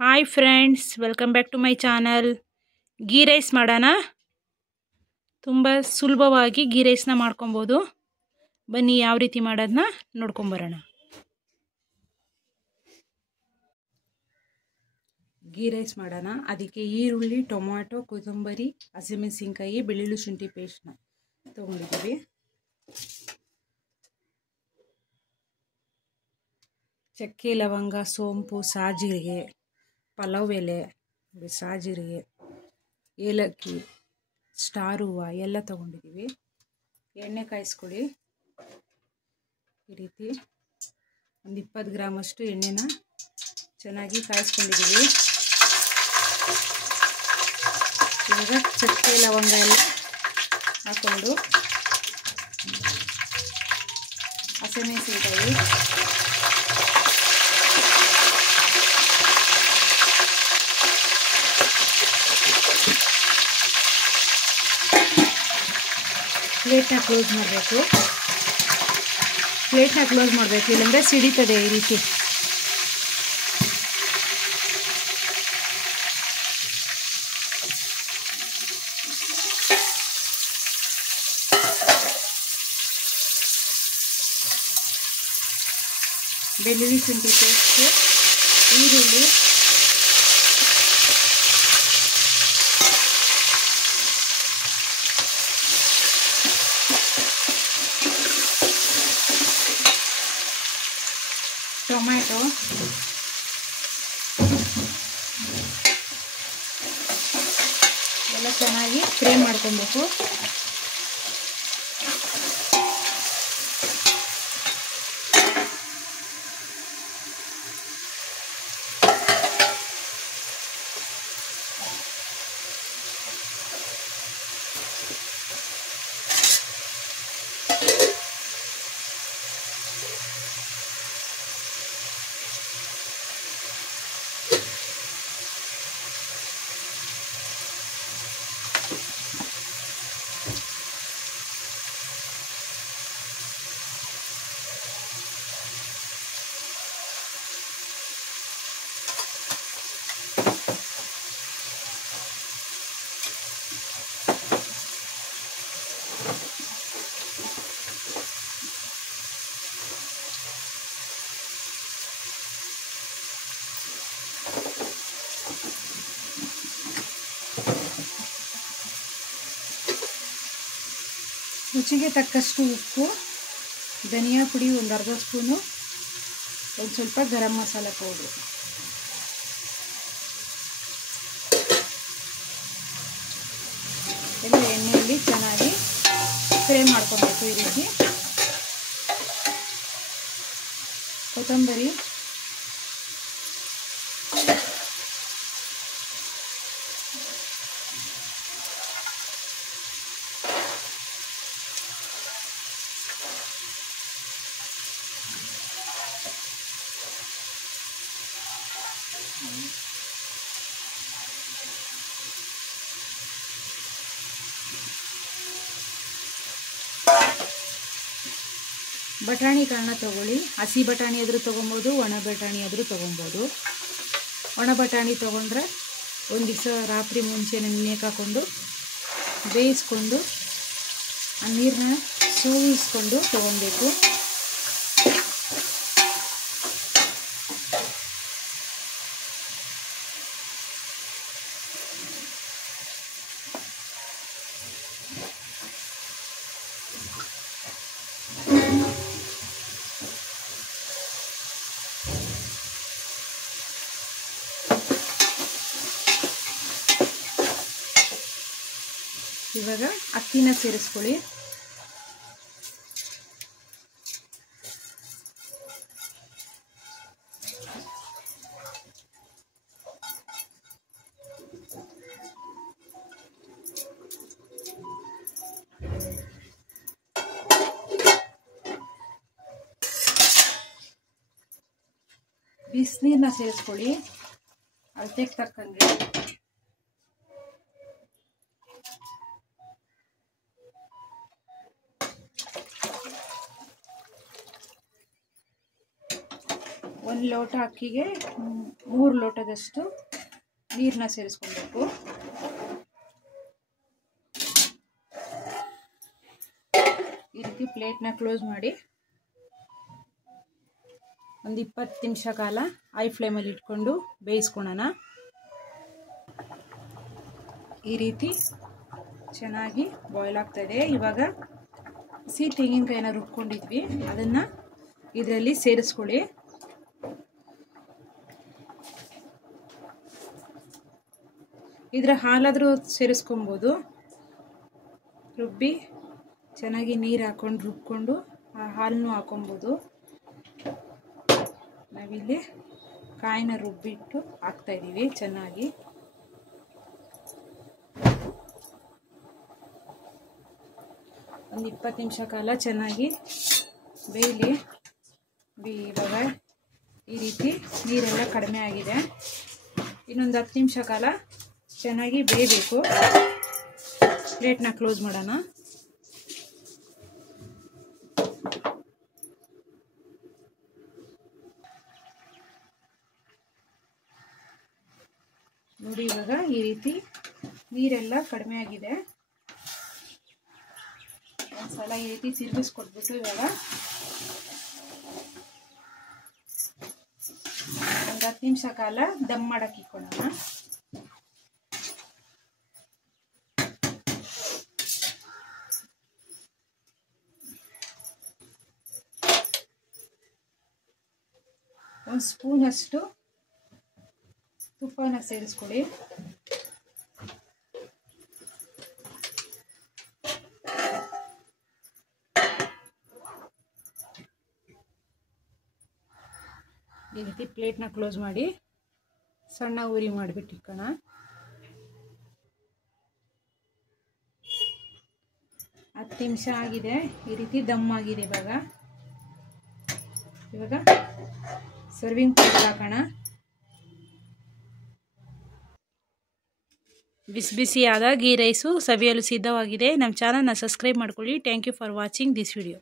Hi friends, welcome back to my channel. Ghee rice ಮಾಡೋಣ. ತುಂಬ ಸುಲಭವಾಗಿ ಗೀ ರೈಸ್ನ ಮಾಡ್ಕೊಬೋದು. ಬನ್ನಿ ಯಾವ ರೀತಿ ಮಾಡೋದನ್ನ ನೋಡ್ಕೊಂಬರೋಣ. ಗೀ ರೈಸ್ ಮಾಡೋಣ. ಅದಕ್ಕೆ ಈರುಳ್ಳಿ, ಟೊಮ್ಯಾಟೊ, ಕೊತ್ತಂಬರಿ, ಹಸಿಮೆಣಸಿನ್ಕಾಯಿ, ಬೆಳ್ಳುಳ್ಳಿ ಶುಂಠಿ ಪೇಸ್ಟ್ನ ತೊಗೊಂಡಿದ್ದೀವಿ. ಚಕ್ಕೆ, ಲವಂಗ, ಸೋಂಪು, ಸಾಜೀರಿಗೆ, ಪಲಾವ್ ಎಲೆ, ಸಾಜೀರಿಗೆ, ಏಲಕ್ಕಿ, ಸ್ಟಾರ್ ಹೂವು ಎಲ್ಲ ತೊಗೊಂಡಿದ್ದೀವಿ. ಎಣ್ಣೆ ಕಾಯಿಸ್ಕೊಳ್ಳಿ. ಈ ರೀತಿ ಒಂದು 20 ಗ್ರಾಮಷ್ಟು ಎಣ್ಣೆನ ಚೆನ್ನಾಗಿ ಕಾಯಿಸ್ಕೊಂಡಿದ್ದೀವಿ. ಇವಾಗ ಚಕ್ಕೆ, ಲವಂಗ ಎಲ್ಲ ಹಾಕ್ಕೊಂಡು ಹಸಿಮೆಣಸಿನ್ಕಾಯಿ, ಪ್ಲೇಟ್ನ ಕ್ಲೋಸ್ ಮಾಡಬೇಕು. ಇಲ್ಲಾಂದರೆ ಸಿಡಿತದೆ. ಈ ರೀತಿ ಬೆಳ್ಳುಳ್ಳಿ ಶುಂಠಿ ಪೇಸ್ಟ್, ಈರುಳ್ಳಿ, ಟೊಮ್ಯಾಟೊ, ಎಲ್ಲ ಚೆನ್ನಾಗಿ ಫ್ರೈ ಮಾಡ್ಕೊಬೇಕು. ರುಚಿಗೆ ತಕ್ಕಷ್ಟು ಉಪ್ಪು, ಧನಿಯಾ ಪುಡಿ ಒಂದು ಅರ್ಧ ಸ್ಪೂನು, ಒಂದು ಸ್ವಲ್ಪ ಗರಂ ಮಸಾಲೆ ಪೌಡ್ರು. ಎಲ್ಲ ಎಣ್ಣೆಯಲ್ಲಿ ಚೆನ್ನಾಗಿ ಫ್ರೈ ಮಾಡ್ಕೊಬೇಕು. ಈ ರೀತಿ ಕೊತ್ತಂಬರಿ, ಬಟಾಣಿ ಕಾಳನ್ನ ತೊಗೊಳ್ಳಿ. ಹಸಿ ಬಟಾಣಿ ಆದರೂ ತೊಗೊಬೋದು, ಒಣ ಬಟಾಣಿ ಆದರೂ ತೊಗೊಬೋದು. ಒಣ ಬಟಾಣಿ ತೊಗೊಂಡ್ರೆ ಒಂದು ದಿವಸ ರಾತ್ರಿ ಮುಂಚೆ ನೆನೆಯಕ್ಕೆ ಹಾಕ್ಕೊಂಡು ಬೇಯಿಸ್ಕೊಂಡು ಆ ನೀರನ್ನ ಸೋವಿಸ್ಕೊಂಡು ತೊಗೊಬೇಕು. ಇವಾಗ ಅಕ್ಕಿನ ಸೇರಿಸ್ಕೊಳ್ಳಿ. ಬಿಸಿನೀರನ್ನ ಸೇರಿಸ್ಕೊಳ್ಳಿ ಅಳತೆಗೆ ತಕ್ಕಂಗೆ. 1 ಲೋಟ ಅಕ್ಕಿಗೆ 3 ಲೋಟದಷ್ಟು ನೀರನ್ನ ಸೇರಿಸ್ಕೊಬೇಕು. ಈ ರೀತಿ ಪ್ಲೇಟ್ನ ಕ್ಲೋಸ್ ಮಾಡಿ ಒಂದು 20 ನಿಮಿಷ ಕಾಲ ಹೈ ಫ್ಲೇಮಲ್ಲಿ ಇಟ್ಕೊಂಡು ಬೇಯಿಸ್ಕೊಳ್ಳೋಣ. ಈ ರೀತಿ ಚೆನ್ನಾಗಿ ಬಾಯ್ಲ್ ಆಗ್ತಾಯಿದೆ. ಇವಾಗ ಹಸಿ ತೆಂಗಿನಕಾಯಿನ ರುಬ್ಕೊಂಡಿದ್ವಿ, ಅದನ್ನು ಇದರಲ್ಲಿ ಸೇರಿಸ್ಕೊಳ್ಳಿ. ಇದರ ಹಾಲಾದರೂ ಸೇರಿಸ್ಕೊಬೋದು. ರುಬ್ಬಿ ಚೆನ್ನಾಗಿ ನೀರು ಹಾಕ್ಕೊಂಡು ರುಬ್ಕೊಂಡು ಆ ಹಾಲನ್ನು ಹಾಕೊಬೋದು. ನಾವಿಲ್ಲಿ ಕಾಯಿನ ರುಬ್ಬಿಟ್ಟು ಹಾಕ್ತಾಯಿದ್ದೀವಿ. ಚೆನ್ನಾಗಿ ಒಂದು 20 ನಿಮಿಷ ಕಾಲ ಚೆನ್ನಾಗಿ ಬೇಯಲಿ. ಇವಾಗ ಈ ರೀತಿ ನೀರೆಲ್ಲ ಕಡಿಮೆ ಆಗಿದೆ. ಇನ್ನೊಂದು 10 ನಿಮಿಷ ಕಾಲ ಚೆನ್ನಾಗಿ ಬೇಯಬೇಕು. ಪ್ಲೇಟ್ನ ಕ್ಲೋಸ್ ಮಾಡೋಣ. ನೋಡಿ, ಇವಾಗ ಈ ರೀತಿ ನೀರೆಲ್ಲ ಕಡಿಮೆ ಆಗಿದೆ. ಒಂದ್ಸಲ ಈ ರೀತಿ ತಿರುಗಿಸ್ಕೊಟ್ಬಿಟ್ಟು ಇವಾಗ ಒಂದು 10 ನಿಮಿಷ ಕಾಲ ದಮ್ ಮಾಡಕ್ಕೆ ಇಟ್ಕೊಳ್ಳೋಣ. ಒಂದು ಸ್ಪೂನಷ್ಟು ತುಪ್ಪನ ಸೇರಿಸ್ಕೊಳ್ಳಿ. ಈ ರೀತಿ ಪ್ಲೇಟ್ನ ಕ್ಲೋಸ್ ಮಾಡಿ ಸಣ್ಣ ಉರಿ ಮಾಡಿಬಿಟ್ಟು ಇಟ್ಕೋಣ. ಹತ್ತು ನಿಮಿಷ ಆಗಿದೆ. ಈ ರೀತಿ ದಮ್ ಆಗಿದೆ. ಇವಾಗ ಸರ್ವಿಂಗ್ ಪ್ಲೇಟ್ ಹಾಕೋಣ. ಬಿಸಿ ಬಿಸಿಯಾದ ಗೀ ರೈಸು ಸವಿಯಲು ಸಿದ್ಧವಾಗಿದೆ. ನಮ್ಮ ಚಾನಲ್ನ ಸಬ್ಸ್ಕ್ರೈಬ್ ಮಾಡ್ಕೊಳ್ಳಿ. Thank you for watching this video.